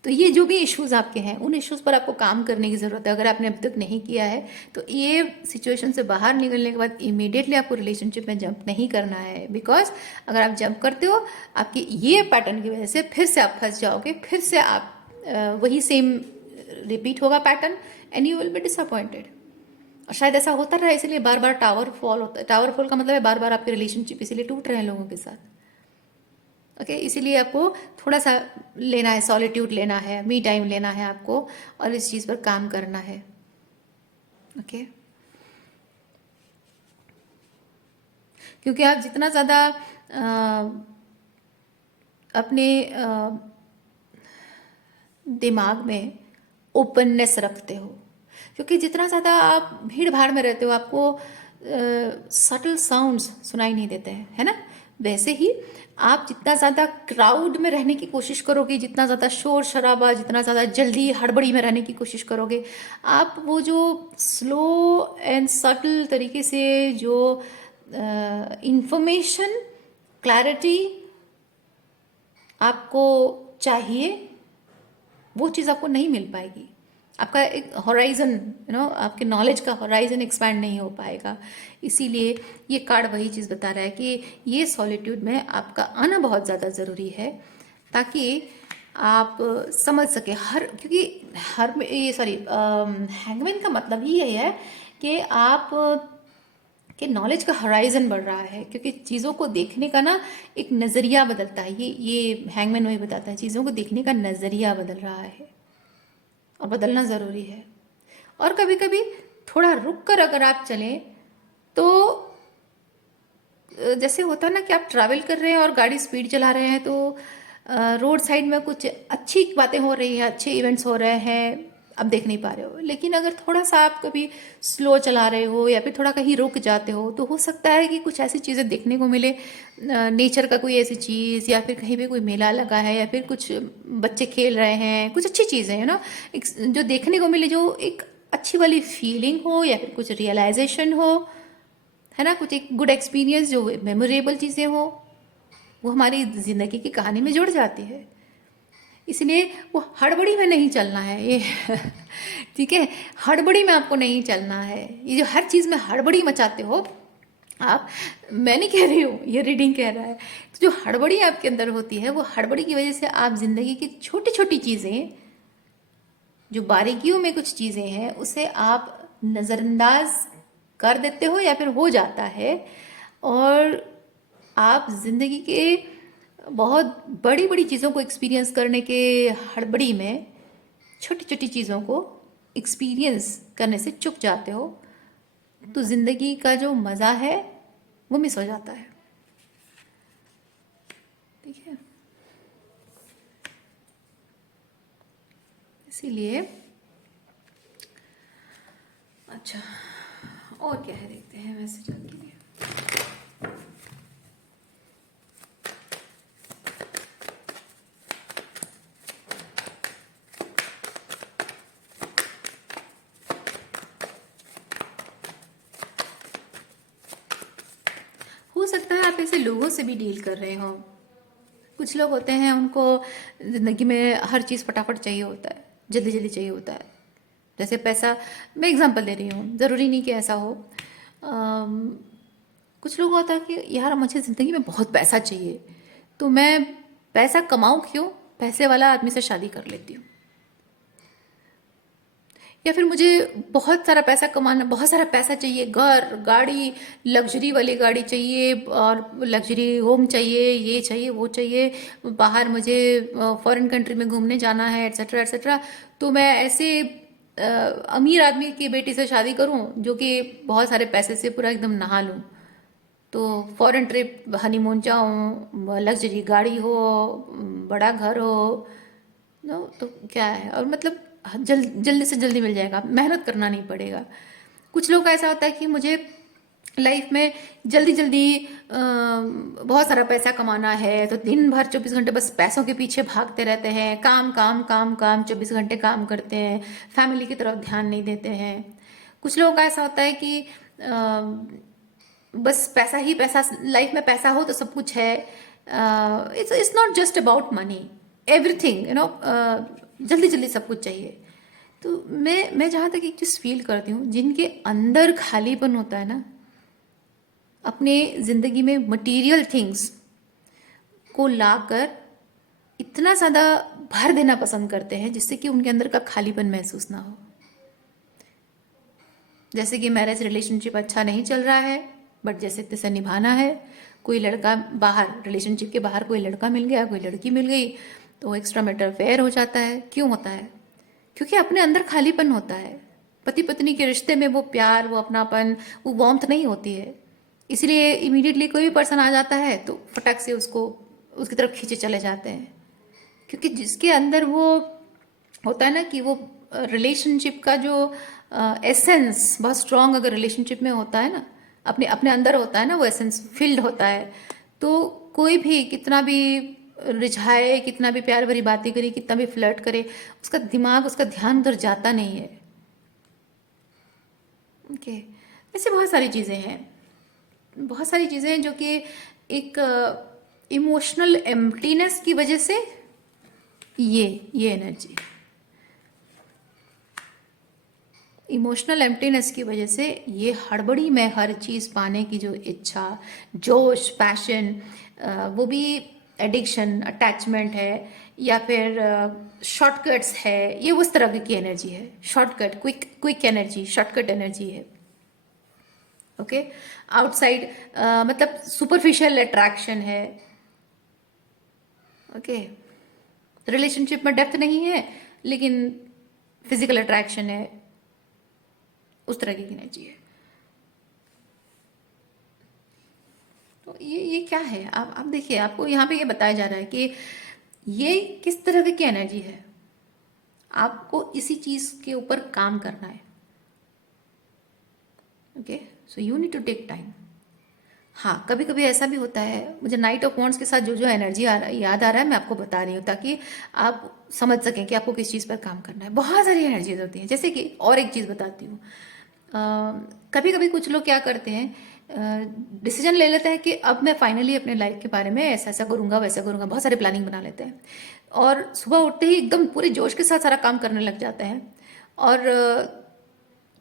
तो ये जो भी इश्यूज आपके हैं, उन इश्यूज पर आपको काम करने की ज़रूरत है। अगर आपने अभी तक नहीं किया है तो ये सिचुएशन से बाहर निकलने के बाद इमीडिएटली आपको रिलेशनशिप में जंप नहीं करना है, बिकॉज अगर आप जंप करते हो आपकी ये पैटर्न की वजह से फिर से आप फंस जाओगे, फिर से आप वही सेम रिपीट होगा pattern, and you will be disappointed. और शायद ऐसा होता रहा, इसलिए बार बार टावर फॉल होता है। टावर फॉल का मतलब है बार बार आपके रिलेशनशिप इसीलिए टूट रहे हैं लोगों के साथ। ओके, इसीलिए आपको थोड़ा सा लेना है, सॉलिट्यूड लेना है, मी टाइम लेना है आपको, और इस चीज़ पर काम करना है। ओके, क्योंकि आप जितना ज़्यादा अपने दिमाग में ओपननेस रखते हो, क्योंकि जितना ज़्यादा आप भीड़ भाड़ में रहते हो आपको सटल साउंड्स सुनाई नहीं देते हैं, है ना। वैसे ही आप जितना ज़्यादा क्राउड में रहने की कोशिश करोगे, जितना ज़्यादा शोर शराबा, जितना ज़्यादा जल्दी हड़बड़ी में रहने की कोशिश करोगे, आप वो जो स्लो एंड सटल तरीके से जो इंफॉर्मेशन क्लैरिटी आपको चाहिए वो चीज़ आपको नहीं मिल पाएगी। आपका एक हॉराइजन, आपके नॉलेज का हॉराइजन एक्सपैंड नहीं हो पाएगा। इसीलिए ये कार्ड वही चीज़ बता रहा है कि ये सॉलिट्यूड में आपका आना बहुत ज़्यादा ज़रूरी है, ताकि आप समझ सके क्योंकि ये सॉरी, हैंगमैन का मतलब ही यही है कि आप कि नॉलेज का हॉराइजन बढ़ रहा है, क्योंकि चीज़ों को देखने का ना एक नज़रिया बदलता है। ये हैंगमैन वही बताता है, चीज़ों को देखने का नज़रिया बदल रहा है और बदलना ज़रूरी है। और कभी कभी थोड़ा रुक कर अगर आप चलें तो जैसे होता है ना कि आप ट्रैवल कर रहे हैं और गाड़ी स्पीड चला रहे हैं, तो रोड साइड में कुछ अच्छी बातें हो रही हैं, अच्छे इवेंट्स हो रहे हैं, आप देख नहीं पा रहे हो। लेकिन अगर थोड़ा सा आप कभी स्लो चला रहे हो या फिर थोड़ा कहीं रुक जाते हो तो हो सकता है कि कुछ ऐसी चीज़ें देखने को मिले, नेचर का कोई ऐसी चीज़, या फिर कहीं पे कोई मेला लगा है, या फिर कुछ बच्चे खेल रहे हैं, कुछ अच्छी चीज़ें है ना, जो देखने को मिले, जो एक अच्छी वाली फीलिंग हो या फिर कुछ रियलाइजेशन हो, है ना, कुछ एक गुड एक्सपीरियंस, जो मेमोरेबल चीज़ें हो, वो हमारी ज़िंदगी की कहानी में जुड़ जाती है। इसलिए वो हड़बड़ी में नहीं चलना है ये ठीक है, हड़बड़ी में आपको नहीं चलना है। ये जो हर चीज़ में हड़बड़ी मचाते हो आप, मैं नहीं कह रही हूँ, ये रीडिंग कह रहा है। तो जो हड़बड़ी आपके अंदर होती है, वो हड़बड़ी की वजह से आप जिंदगी की छोटी छोटी चीज़ें, जो बारीकियों में कुछ चीज़ें हैं, उसे आप नज़रअंदाज कर देते हो या फिर हो जाता है। और आप ज़िंदगी के बहुत बड़ी बड़ी चीज़ों को एक्सपीरियंस करने के हड़बड़ी में छोटी छोटी चीज़ों को एक्सपीरियंस करने से चूक जाते हो, तो ज़िंदगी का जो मज़ा है वो मिस हो जाता है। ठीक है, इसीलिए अच्छा, और क्या है देखते हैं मैसेज के लिए। हो सकता है आप ऐसे लोगों से भी डील कर रहे हो। कुछ लोग होते हैं उनको ज़िंदगी में हर चीज़ फटाफट चाहिए होता है, जल्दी जल्दी चाहिए होता है। जैसे पैसा, मैं एग्जांपल दे रही हूँ, ज़रूरी नहीं कि ऐसा हो। अम, कुछ लोग होता है कि यार मुझे ज़िंदगी में बहुत पैसा चाहिए, तो मैं पैसा कमाऊँ क्यों, पैसे वाला आदमी से शादी कर लेती हूँ। या फिर मुझे बहुत सारा पैसा कमाना, बहुत सारा पैसा चाहिए, घर गाड़ी, लग्जरी वाली गाड़ी चाहिए और लग्जरी होम चाहिए, ये चाहिए वो चाहिए, बाहर मुझे फॉरेन कंट्री में घूमने जाना है, एट्सेट्रा एट्सेट्रा। तो मैं ऐसे अमीर आदमी की बेटी से शादी करूं जो कि बहुत सारे पैसे से पूरा एकदम नहा लूं, तो फॉरेन ट्रिप, हनीमून जाऊं, लग्जरी गाड़ी हो, बड़ा घर हो, नो तो क्या है, और मतलब जल्दी से जल्दी मिल जाएगा, मेहनत करना नहीं पड़ेगा। कुछ लोग का ऐसा होता है कि मुझे लाइफ में जल्दी जल्दी बहुत सारा पैसा कमाना है, तो दिन भर 24 घंटे बस पैसों के पीछे भागते रहते हैं, काम काम काम काम, 24 घंटे काम करते हैं, फैमिली की तरफ ध्यान नहीं देते हैं। कुछ लोगों का ऐसा होता है कि बस पैसा ही पैसा, लाइफ में पैसा हो तो सब कुछ है। It's not just about money, everything you know, जल्दी जल्दी सब कुछ चाहिए। तो मैं जहाँ तक एक चीज़ फील करती हूँ, जिनके अंदर खालीपन होता है ना, अपने ज़िंदगी में मटेरियल थिंग्स को लाकर इतना ज़्यादा भर देना पसंद करते हैं जिससे कि उनके अंदर का खालीपन महसूस ना हो। जैसे कि मैरिज रिलेशनशिप अच्छा नहीं चल रहा है, बट जैसे तैसे निभाना है। कोई लड़का बाहर, रिलेशनशिप के बाहर कोई लड़का मिल गया, कोई लड़की मिल गई, तो एक्स्ट्रा मैटर अफेयर हो जाता है। क्यों होता है? क्योंकि अपने अंदर खालीपन होता है। पति पत्नी के रिश्ते में वो प्यार, वो अपनापन, वो वार्मथ नहीं होती है। इसलिए इमीडिएटली कोई भी पर्सन आ जाता है तो फटक से उसको उसकी तरफ खींचे चले जाते हैं। क्योंकि जिसके अंदर वो होता है ना कि वो रिलेशनशिप का जो एसेंस बहुत स्ट्रांग अगर रिलेशनशिप में होता है ना, अपने अपने अंदर होता है ना, वो एसेंस फील्ड होता है, तो कोई भी कितना भी रिझाए, कितना भी प्यार भरी बातें करे, कितना भी फ्लर्ट करे, उसका दिमाग, उसका ध्यान उधर जाता नहीं है। ओके, ऐसे बहुत सारी चीज़ें हैं, बहुत सारी चीज़ें हैं जो कि एक इमोशनल एम्प्टीनेस की वजह से ये एनर्जी, इमोशनल एम्प्टीनेस की वजह से ये हड़बड़ी में हर चीज़ पाने की जो इच्छा, जोश, पैशन, वो भी एडिक्शन, अटैचमेंट है, या फिर शॉर्टकट्स है, ये उस तरह की एनर्जी है। Shortcut, quick quick energy, shortcut energy है। ओके, आउटसाइड मतलब सुपरफिशियल अट्रैक्शन है। ओके, रिलेशनशिप में डेप्थ नहीं है लेकिन फिजिकल अट्रैक्शन है, उस तरह की एनर्जी है। तो ये क्या है? आप देखिए, आपको यहाँ पे ये बताया जा रहा है कि ये किस तरह की एनर्जी है। आपको इसी चीज के ऊपर काम करना है। Okay, so you need to take time. हाँ, कभी कभी ऐसा भी होता है, मुझे नाइट ऑफ वॉन्ड्स के साथ जो जो एनर्जी याद आ रहा है, मैं आपको बता रही हूँ ताकि आप समझ सकें कि आपको किस चीज़ पर काम करना है। बहुत सारी एनर्जीज होती हैं। जैसे कि और एक चीज़ बताती हूँ, कभी कभी कुछ लोग क्या करते हैं, डिसीजन ले लेते हैं कि अब मैं फाइनली अपने लाइफ के बारे में ऐसा ऐसा करूंगा, वैसा करूंगा, बहुत सारे प्लानिंग बना लेते हैं और सुबह उठते ही एकदम पूरे जोश के साथ सारा काम करने लग जाते हैं। और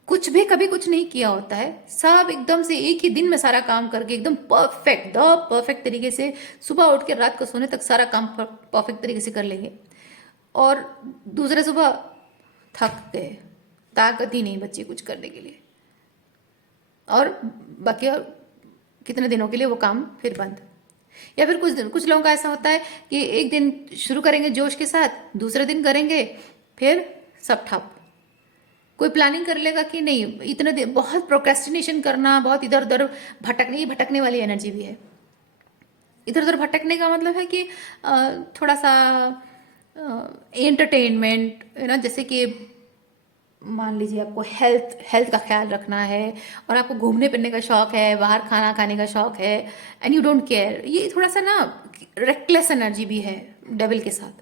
कुछ भी कभी कुछ नहीं किया होता है, सब एकदम से एक ही दिन में सारा काम करके एकदम परफेक्ट, द परफेक्ट तरीके से सुबह उठ के रात को सोने तक सारा काम परफेक्ट तरीके से कर लेंगे, और दूसरे सुबह थक गए, ताकत ही नहीं बची कुछ करने के लिए। और बाकी और कितने दिनों के लिए वो काम फिर बंद। या फिर कुछ लोगों का ऐसा होता है कि एक दिन शुरू करेंगे जोश के साथ, दूसरे दिन करेंगे फिर सब ठप। कोई प्लानिंग कर लेगा कि नहीं इतने दिन, बहुत प्रोक्रेस्टिनेशन करना, बहुत इधर उधर भटकने वाली एनर्जी भी है। इधर उधर भटकने का मतलब है कि थोड़ा सा एंटरटेनमेंट, जैसे कि मान लीजिए आपको हेल्थ का ख्याल रखना है और आपको घूमने फिरने का शौक है, बाहर खाना खाने का शौक है, एंड यू डोंट केयर, ये थोड़ा सा ना रेकलेस एनर्जी भी है डेविल के साथ।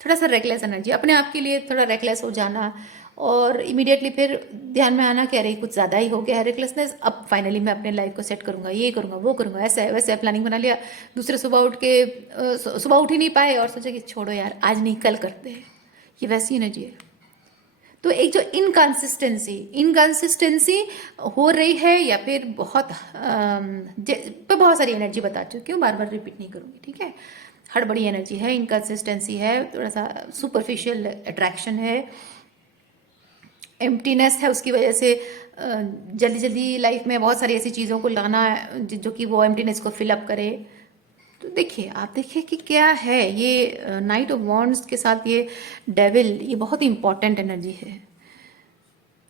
थोड़ा सा रेकलेस एनर्जी, अपने आप के लिए थोड़ा रेकलेस हो जाना और इमीडिएटली फिर ध्यान में आना कि अरे कुछ ज़्यादा ही हो गया है रेकलेसनेस, अब फाइनली मैं अपने लाइफ को सेट करूंगा, ये करूंगा वो करूंगा, ऐसा है वैसे है, प्लानिंग बना लिया, दूसरे सुबह उठ ही नहीं पाए और सोचा कि छोड़ो यार आज नहीं कल करते हैं। ये वैसी एनर्जी है। तो एक जो इनकंसिस्टेंसी हो रही है या फिर बहुत सारी एनर्जी बता चुकी हूँ, बार बार रिपीट नहीं करूँगी, ठीक है। हड़बड़ी एनर्जी है, इनकंसिस्टेंसी है, थोड़ा सा सुपरफिशियल अट्रैक्शन है, एम्प्टीनेस है, उसकी वजह से जल्दी जल्दी लाइफ में बहुत सारी ऐसी चीज़ों को लाना जो कि वो एम्प्टीनेस को फिलअप करे। तो देखिए आप देखिए कि क्या है ये नाइट ऑफ वॉन्ड्स के साथ ये डेविल, ये बहुत इंपॉर्टेंट एनर्जी है।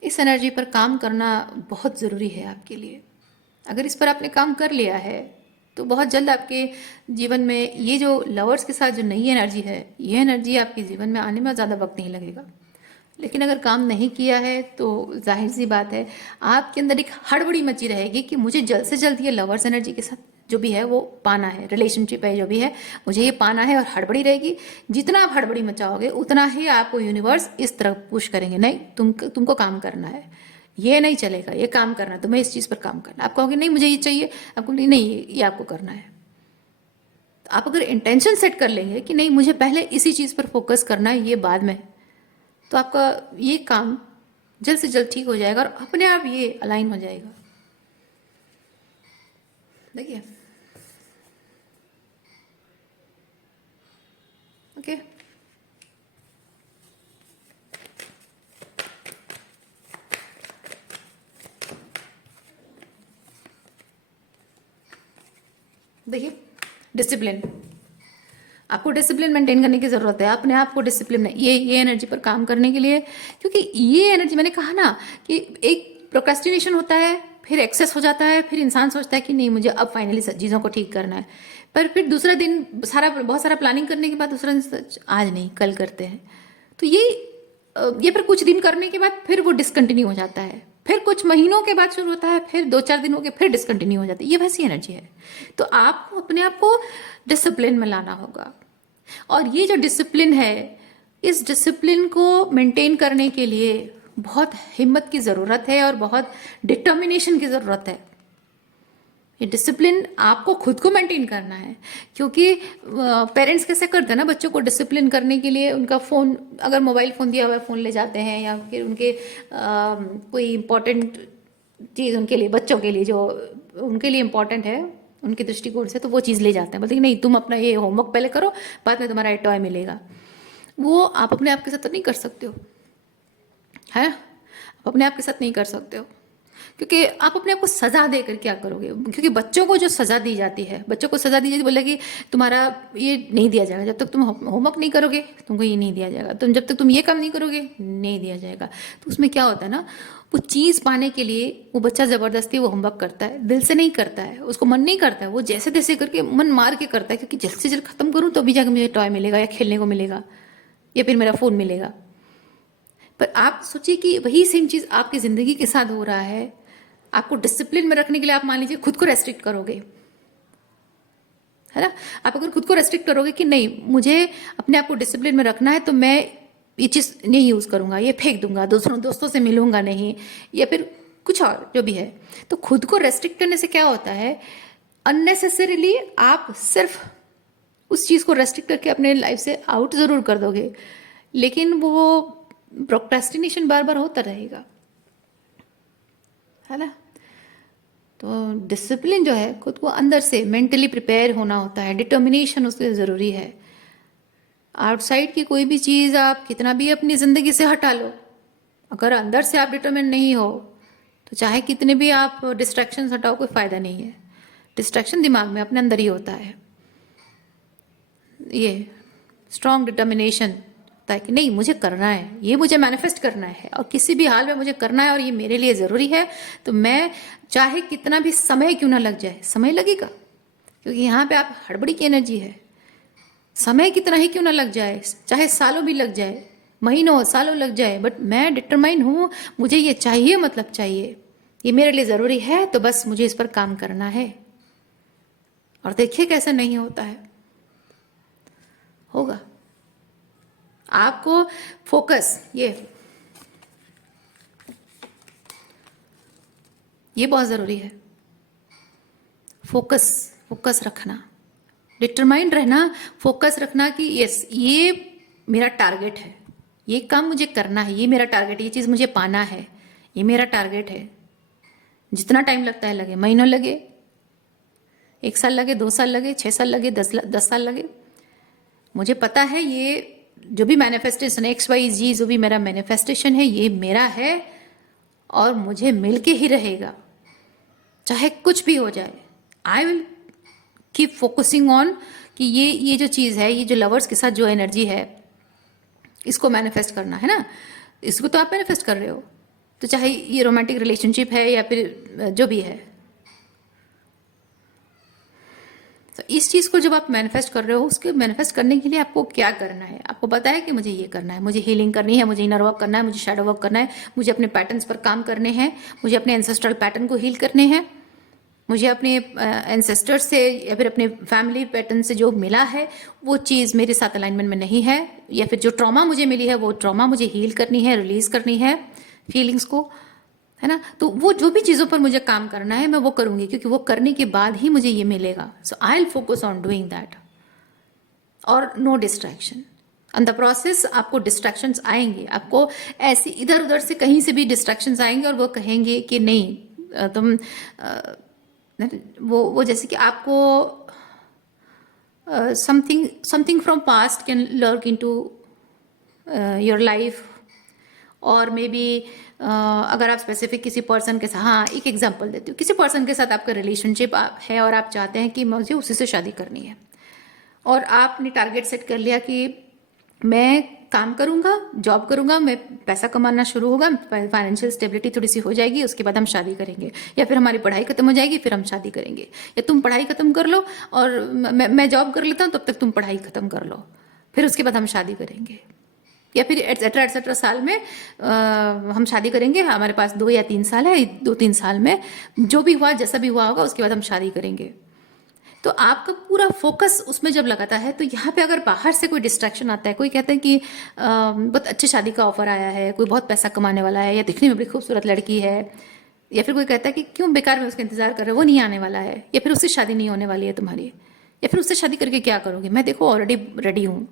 इस एनर्जी पर काम करना बहुत ज़रूरी है आपके लिए। अगर इस पर आपने काम कर लिया है तो बहुत जल्द आपके जीवन में ये जो लवर्स के साथ जो नई एनर्जी है, ये एनर्जी आपके जीवन में आने में ज़्यादा वक्त नहीं लगेगा। लेकिन अगर काम नहीं किया है तो जाहिर सी बात है आपके अंदर एक हड़बड़ी मची रहेगी कि मुझे जल्द से जल्द ये लवर्स एनर्जी के साथ जो भी है वो पाना है, रिलेशनशिप है जो भी है मुझे ये पाना है, और हड़बड़ी रहेगी। जितना आप हड़बड़ी मचाओगे उतना ही आपको यूनिवर्स इस तरफ पुश करेंगे, नहीं तुमको काम करना है, ये नहीं चलेगा, ये काम करना, तुम्हें इस चीज़ पर काम करना। आप कहोगे नहीं मुझे ये चाहिए, आपको नहीं ये आपको करना है। तो आप अगर इंटेंशन सेट कर लेंगे कि नहीं मुझे पहले इसी चीज़ पर फोकस करना है, ये बाद में, तो आपका ये काम जल्द से जल्द ठीक हो जाएगा और अपने आप ये अलाइन हो जाएगा। देखिए ओके देखिए डिसिप्लिन, आपको डिसिप्लिन मेंटेन करने की ज़रूरत है, अपने आप को डिसिप्लिन ये एनर्जी पर काम करने के लिए। क्योंकि ये एनर्जी मैंने कहा ना कि एक प्रोक्रेस्टिनेशन होता है, फिर एक्सेस हो जाता है, फिर इंसान सोचता है कि नहीं मुझे अब फाइनली चीज़ों को ठीक करना है, पर फिर दूसरा दिन बहुत सारा प्लानिंग करने के बाद दूसरा दिन आज नहीं कल करते हैं। तो ये फिर कुछ दिन करने के बाद फिर वो डिसकंटिन्यू हो जाता है, फिर कुछ महीनों के बाद शुरू होता है, फिर 2-4 दिनों के फिर डिसकंटिन्यू हो जाती है। ये वैसी एनर्जी है। तो आपको अपने आप को डिसिप्लिन में लाना होगा, और ये जो डिसिप्लिन है, इस डिसिप्लिन को मेंटेन करने के लिए बहुत हिम्मत की ज़रूरत है और बहुत डिटर्मिनेशन की ज़रूरत है। ये डिसिप्लिन आपको खुद को मेंटेन करना है, क्योंकि पेरेंट्स कैसे करते हैं ना बच्चों को डिसिप्लिन करने के लिए, उनका फ़ोन, अगर मोबाइल फ़ोन दिया हुआ है फ़ोन ले जाते हैं, या फिर उनके कोई इम्पोर्टेंट चीज़ उनके लिए, बच्चों के लिए जो उनके लिए इम्पोर्टेंट है उनके दृष्टिकोण से, तो वो चीज़ ले जाते हैं, बोलते हैं नहीं तुम अपना ये होमवर्क पहले करो, बाद में तुम्हारा ये टॉय मिलेगा। वो आप अपने आप के साथ तो नहीं कर सकते हो, है, आप अपने आप के साथ नहीं कर सकते हो, क्योंकि आप अपने आप को सजा देकर क्या करोगे। क्योंकि बच्चों को जो सजा दी जाती है, बच्चों को सजा दी जाती है, बोले कि तुम्हारा ये नहीं दिया जाएगा, जब तक तुम होमवर्क नहीं करोगे तुमको ये नहीं दिया जाएगा, तुम जब तक तुम ये काम नहीं करोगे नहीं दिया जाएगा। तो उसमें क्या होता है ना, वो चीज़ पाने के लिए वो बच्चा ज़बरदस्ती वो होमवर्क करता है, दिल से नहीं करता है, उसको मन नहीं करता है, वो जैसे तैसे करके मन मार के करता है, क्योंकि जल्द से जल्द खत्म करूँ तो भी जाकर मुझे टॉय मिलेगा या खेलने को मिलेगा या फिर मेरा फ़ोन मिलेगा। पर आप सोचिए कि वही सेम चीज़ आपकी ज़िंदगी के साथ हो रहा है। आपको डिसिप्लिन में रखने के लिए आप मान लीजिए खुद को रेस्ट्रिक्ट करोगे, है ना। आप अगर खुद को रेस्ट्रिक्ट करोगे कि नहीं मुझे अपने आप को डिसिप्लिन में रखना है, तो मैं ये चीज़ नहीं यूज़ करूँगा, ये फेंक दूंगा, दोस्तों से मिलूंगा नहीं, या फिर कुछ और जो भी है, तो खुद को रेस्ट्रिक्ट करने से क्या होता है, अननेसेसरीली आप सिर्फ उस चीज़ को रेस्ट्रिक्ट करके अपने लाइफ से आउट ज़रूर कर दोगे, लेकिन वो प्रोक्रेस्टिनेशन बार बार होता रहेगा, है ना। तो डिसिप्लिन जो है, खुद को अंदर से मेंटली प्रिपेयर होना होता है, डिटर्मिनेशन उसके ज़रूरी है। आउटसाइड की कोई भी चीज़ आप कितना भी अपनी ज़िंदगी से हटा लो, अगर अंदर से आप डिटर्मिन नहीं हो तो चाहे कितने भी आप डिस्ट्रैक्शन हटाओ, कोई फायदा नहीं है। डिस्ट्रैक्शन दिमाग में अपने अंदर ही होता है। ये स्ट्रॉन्ग डिटर्मिनेशन होता है कि नहीं, मुझे करना है, ये मुझे मैनिफेस्ट करना है और किसी भी हाल में मुझे करना है और ये मेरे लिए ज़रूरी है। तो मैं चाहे कितना भी समय क्यों ना लग जाए, समय लगेगा, क्योंकि यहाँ पे आप हड़बड़ी की एनर्जी है। समय कितना ही क्यों ना लग जाए, चाहे सालों भी लग जाए, महीनों सालों लग जाए, बट मैं डिटरमाइन हूँ, मुझे ये चाहिए, मतलब चाहिए, ये मेरे लिए ज़रूरी है, तो बस मुझे इस पर काम करना है। और देखिए कैसे नहीं होता है, होगा। आपको फोकस, ये बहुत ज़रूरी है। फोकस, फोकस रखना, डिटरमाइंड रहना, फोकस रखना कि यस, ये मेरा टारगेट है, ये काम मुझे करना है, ये मेरा टारगेट है, ये चीज़ मुझे पाना है, ये मेरा टारगेट है। जितना टाइम लगता है लगे, महीनों लगे, 1 साल लगे, 2 साल लगे, 6 साल लगे, 10 साल लगे, मुझे पता है ये जो भी मैनिफेस्टेशन XYZ जो भी मेरा मैनिफेस्टेशन है, ये मेरा है और मुझे मिलके ही रहेगा, चाहे कुछ भी हो जाए। I will keep focusing on कि ये जो चीज़ है, ये जो लवर्स के साथ जो एनर्जी है, इसको मैनिफेस्ट करना है ना, इसको तो आप मैनिफेस्ट कर रहे हो, तो चाहे ये रोमांटिक रिलेशनशिप है या फिर जो भी है। तो इस चीज़ को जब आप मैनिफेस्ट कर रहे हो, उसके मैनिफेस्ट करने के लिए आपको क्या करना है, आपको पता है कि मुझे ये करना है, मुझे हीलिंग करनी है, मुझे इनर वर्क करना है, मुझे शैडो वर्क करना है, मुझे अपने पैटर्न्स पर काम करने हैं, मुझे अपने एंसेस्ट्रल पैटर्न को हील करने हैं, मुझे अपने एंसेस्टर्स से या फिर अपने फैमिली पैटर्न से जो मिला है वो चीज़ मेरे साथ अलाइनमेंट में नहीं है, या फिर जो ट्रॉमा मुझे मिली है वो ट्रॉमा मुझे हील करनी है, रिलीज करनी है फीलिंग्स को, है ना। तो वो जो भी चीज़ों पर मुझे काम करना है मैं वो करूँगी, क्योंकि वो करने के बाद ही मुझे ये मिलेगा। So I will focus on doing that और no distraction. On the process आपको डिस्ट्रैक्शंस आएंगे, आपको ऐसे इधर उधर से कहीं से भी डिस्ट्रैक्शंस आएंगे और वो कहेंगे कि नहीं तुम वो जैसे कि आपको something from past can lurk into your life, और मे बी अगर आप स्पेसिफिक किसी पर्सन के साथ, हाँ एक एग्जांपल देती हूँ, किसी पर्सन के साथ आपका रिलेशनशिप है और आप चाहते हैं कि मुझे उसी से शादी करनी है, और आपने टारगेट सेट कर लिया कि मैं काम करूंगा, जॉब करूंगा, मैं पैसा कमाना शुरू होगा, फाइनेंशियल स्टेबिलिटी थोड़ी सी हो जाएगी, उसके बाद हम शादी करेंगे, या फिर हमारी पढ़ाई खत्म हो जाएगी फिर हम शादी करेंगे, या तुम पढ़ाई खत्म कर लो और मैं जॉब कर लेता हूँ, तब तक तुम पढ़ाई खत्म कर लो, फिर उसके बाद हम शादी करेंगे, या फिर एटसेट्रा एटसेट्रा साल में हम शादी करेंगे, हमारे पास 2 या 3 साल है, 2-3 साल में जो भी हुआ, जैसा भी हुआ होगा, उसके बाद हम शादी करेंगे। तो आपका पूरा फोकस उसमें जब लगाता है, तो यहाँ पे अगर बाहर से कोई डिस्ट्रैक्शन आता है, कोई कहता है कि बहुत अच्छी शादी का ऑफर आया है, कोई बहुत पैसा कमाने वाला है, या दिखने में बड़ी खूबसूरत लड़की है, या फिर कोई कहता है कि क्यों बेकार में उसका इंतजार कर रहे हो, वो नहीं आने वाला है, या फिर उससे शादी नहीं होने वाली है तुम्हारी, या फिर उससे शादी करके क्या करोगे, मैं देखो ऑलरेडी रेडी हूँ,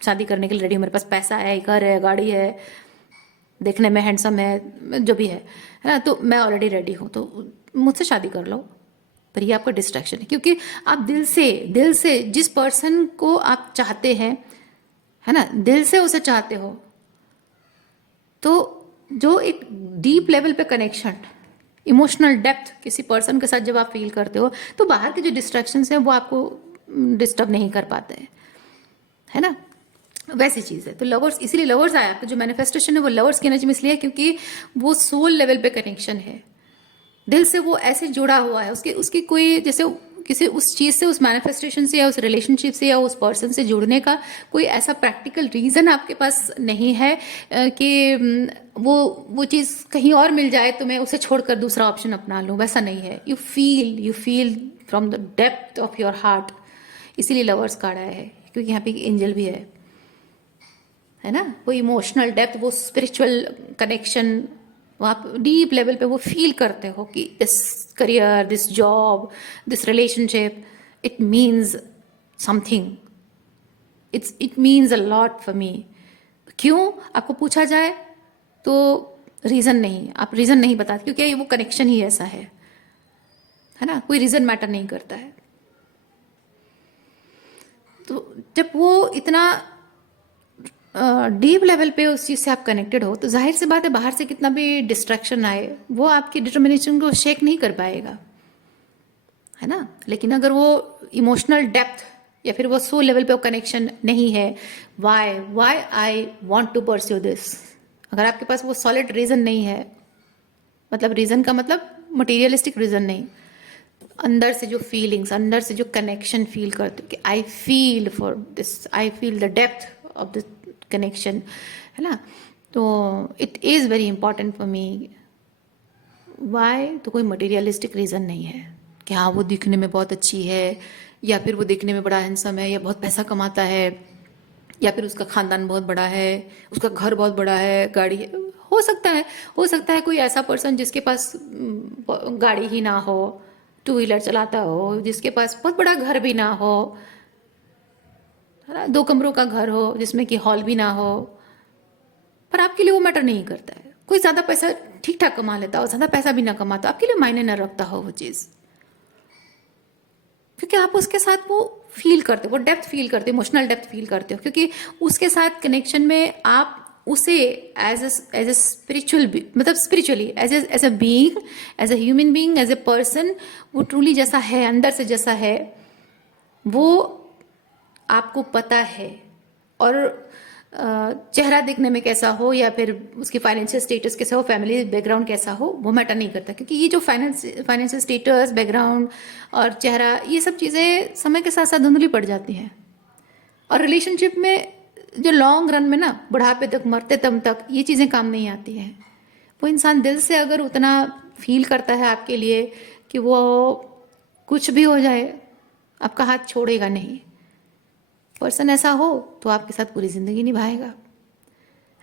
शादी करने के लिए रेडी हूँ, मेरे पास पैसा है, घर है, गाड़ी है, देखने में हैंडसम है, जो भी है ना, तो मैं ऑलरेडी रेडी हूँ, तो मुझसे शादी कर लो। पर ये आपका डिस्ट्रैक्शन है, क्योंकि आप दिल से जिस पर्सन को आप चाहते हैं, है ना, दिल से उसे चाहते हो, तो जो एक डीप लेवल पे कनेक्शन, इमोशनल डेप्थ किसी पर्सन के साथ जब आप फील करते हो, तो बाहर के जो डिस्ट्रैक्शंस हैं वो आपको डिस्टर्ब नहीं कर पाते हैं, है ना। वैसी चीज़ है। तो लवर्स, इसीलिए लवर्स आया, आपका जो मैनिफेस्टेशन है वो लवर्स की एनर्जी में इसलिए है क्योंकि वो सोल लेवल पे कनेक्शन है, दिल से वो ऐसे जुड़ा हुआ है, उसकी कोई जैसे किसी उस चीज़ से, उस मैनिफेस्टेशन से या उस रिलेशनशिप से या उस पर्सन से जुड़ने का कोई ऐसा प्रैक्टिकल रीज़न आपके पास नहीं है कि वो चीज़ कहीं और मिल जाए तो मैं उसे छोड़कर दूसरा ऑप्शन अपना लूँ, वैसा नहीं है। You feel from the depth of your heart, इसीलिए लवर्स कार्ड आया है, क्योंकि यहाँ पे एक एंजल भी है ना। वो इमोशनल डेप्थ, वो स्पिरिचुअल कनेक्शन, वो आप डीप लेवल पे वो फील करते हो कि this career, this job, this relationship, it means something, it means a lot for me. क्यों आपको पूछा जाए तो रीज़न नहीं, आप रीज़न नहीं बताते, क्योंकि वो कनेक्शन ही ऐसा है ना, कोई रीज़न मैटर नहीं करता है। तो जब वो इतना डीप लेवल पे उस चीज़ से आप कनेक्टेड हो, तो जाहिर सी बात है बाहर से कितना भी डिस्ट्रैक्शन आए वो आपकी डिटर्मिनेशन को शेक नहीं कर पाएगा, है ना। लेकिन अगर वो इमोशनल डेप्थ या फिर वो सोल लेवल पे वो कनेक्शन नहीं है, why why I want to pursue this, अगर आपके पास वो सॉलिड रीज़न नहीं है, मतलब रीज़न का मतलब मटीरियलिस्टिक रीज़न नहीं, अंदर से जो फीलिंग्स, अंदर से जो कनेक्शन फील करते हो कि I feel for this, I feel the depth of this connection, है ना। तो it is very important for me. Why, तो कोई मटेरियलिस्टिक रीज़न नहीं है कि हाँ वो दिखने में बहुत अच्छी है, या फिर वो दिखने में बड़ा हैंडसम है, या बहुत पैसा कमाता है, या फिर उसका खानदान बहुत बड़ा है, उसका घर बहुत बड़ा है, गाड़ी है। हो सकता है कोई ऐसा पर्सन जिसके पास गाड़ी ही ना हो, टू व्हीलर चलाता हो, जिसके पास बहुत बड़ा घर भी ना हो, है ना, 2 कमरों का घर हो जिसमें कि हॉल भी ना हो, पर आपके लिए वो मैटर नहीं करता है। कोई ज़्यादा पैसा ठीक ठाक कमा लेता हो, ज़्यादा पैसा भी ना कमाता, आपके लिए मायने ना रखता हो वो चीज़, क्योंकि आप उसके साथ वो फील करते हो, वो डेप्थ फील करते हो, इमोशनल डेप्थ फील करते हो, क्योंकि उसके साथ कनेक्शन में आप उसे एज ए स्पिरिचुअल, मतलब spiritually as a being, as a human being, as a person, वो ट्रूली जैसा है, अंदर से जैसा है वो आपको पता है। और चेहरा देखने में कैसा हो, या फिर उसकी फाइनेंशियल स्टेटस कैसा हो, फैमिली बैकग्राउंड कैसा हो, वो मैटर नहीं करता, क्योंकि ये जो फाइनेंशियल स्टेटस, बैकग्राउंड और चेहरा, ये सब चीज़ें समय के साथ साथ धुंधली पड़ जाती हैं। और रिलेशनशिप में जो लॉन्ग रन में ना, बुढ़ापे तक, मरते दम तक ये चीज़ें काम नहीं आती हैं। वो इंसान दिल से अगर उतना फील करता है आपके लिए कि वो कुछ भी हो जाए आपका हाथ छोड़ेगा नहीं, पर्सन ऐसा हो तो आपके साथ पूरी ज़िंदगी निभाएगा,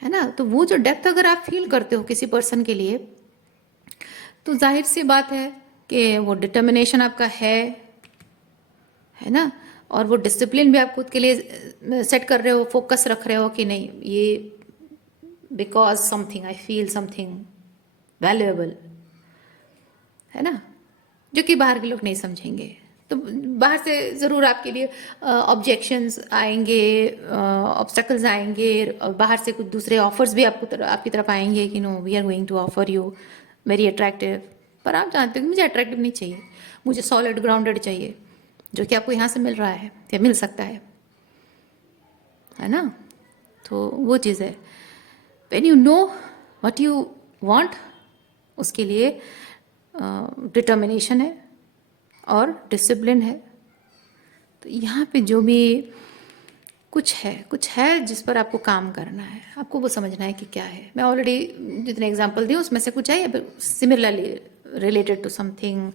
है ना। तो वो जो डेप्थ अगर आप फील करते हो किसी पर्सन के लिए, तो जाहिर सी बात है कि वो डिटर्मिनेशन आपका है ना, और वो डिसिप्लिन भी आप खुद के लिए सेट कर रहे हो, फोकस रख रहे हो कि नहीं, ये because something I feel something valuable, है ना, जो कि बाहर के लोग नहीं समझेंगे। तो बाहर से ज़रूर आपके लिए ऑब्जेक्शंस आएंगे, ऑब्स्टेकल्स आएंगे, और बाहर से कुछ दूसरे ऑफर्स भी आपकी तरफ आएंगे कि no we are going to offer you very attractive, पर आप जानते हो कि मुझे अट्रैक्टिव नहीं चाहिए, मुझे सॉलिड ग्राउंडेड चाहिए, जो कि आपको यहाँ से मिल रहा है या मिल सकता है ना। तो वो चीज़ है, when you know what you want, उसके लिए डिटर्मिनेशन है और डिसिप्लिन है। तो यहाँ पे जो भी कुछ है जिस पर आपको काम करना है, आपको वो समझना है कि क्या है। मैं ऑलरेडी जितने एग्जांपल दी उसमें से कुछ है, या similarly related to something,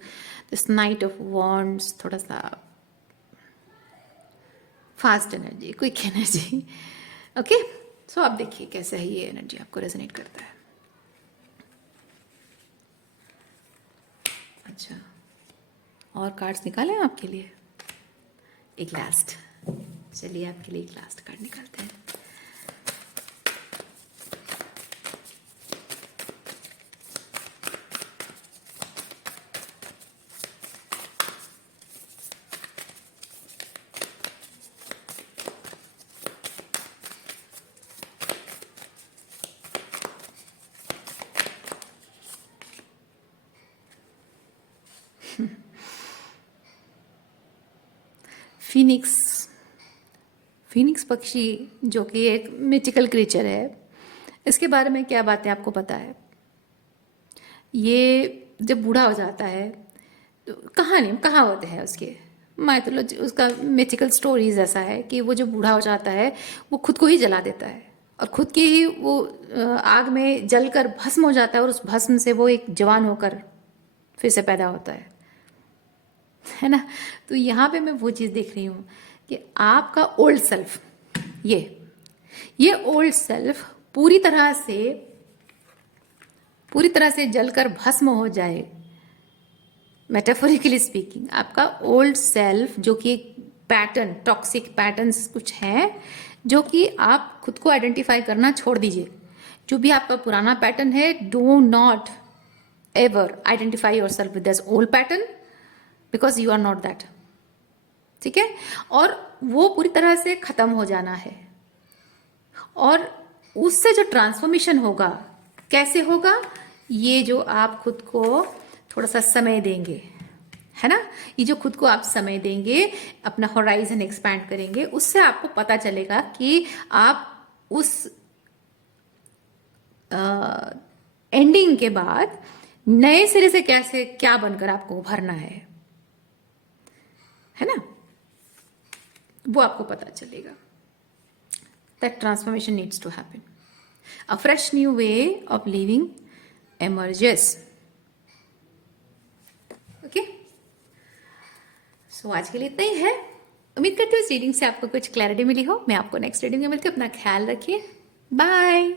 this knight of wands, थोड़ा सा fast energy, quick energy. Okay, so आप देखिए कैसे है ये एनर्जी आपको रेजोनेट करता है। अच्छा, और कार्ड्स निकालें आपके लिए, एक लास्ट, चलिए आपके लिए एक लास्ट कार्ड निकालते हैं। फीनिक्स पक्षी, जो कि एक मिथिकल क्रीचर है, इसके बारे में क्या बातें आपको पता है? ये जब बूढ़ा हो जाता है तो कहावत है उसके, माइथोलॉजी, उसका मिथिकल स्टोरीज ऐसा है कि वो जब बूढ़ा हो जाता है वो खुद को ही जला देता है, और खुद की ही वो आग में जलकर भस्म हो जाता है, और उस भस्म से वो एक जवान होकर फिर से पैदा होता है ना। तो यहाँ पे मैं वो चीज़ देख रही हूँ कि आपका ओल्ड सेल्फ, ये ओल्ड सेल्फ पूरी तरह से जलकर भस्म हो जाए, मेटाफोरिकली स्पीकिंग। आपका ओल्ड सेल्फ जो कि पैटर्न, टॉक्सिक पैटर्न्स कुछ हैं जो कि आप खुद को आइडेंटिफाई करना छोड़ दीजिए। जो भी आपका पुराना पैटर्न है, do not ever identify yourself with this old pattern, because you are not that, ठीक है। और वो पूरी तरह से खत्म हो जाना है, और उससे जो ट्रांसफॉर्मेशन होगा, कैसे होगा? ये जो आप खुद को थोड़ा सा समय देंगे, है ना, ये जो खुद को आप समय देंगे, अपना होराइजन एक्सपैंड करेंगे, उससे आपको पता चलेगा कि आप उस एंडिंग के बाद नए सिरे से कैसे, क्या बनकर आपको उभरना है ना, वो आपको पता चलेगा. That transformation needs to happen. A fresh new way of living emerges. Okay? So आज के लिए इतना ही है. उम्मीद करती हूँ इस रीडिंग से आपको कुछ क्लैरिटी मिली हो. मैं आपको नेक्स्ट रीडिंग में मिलती हूँ. अपना ख्याल रखिए. बाय.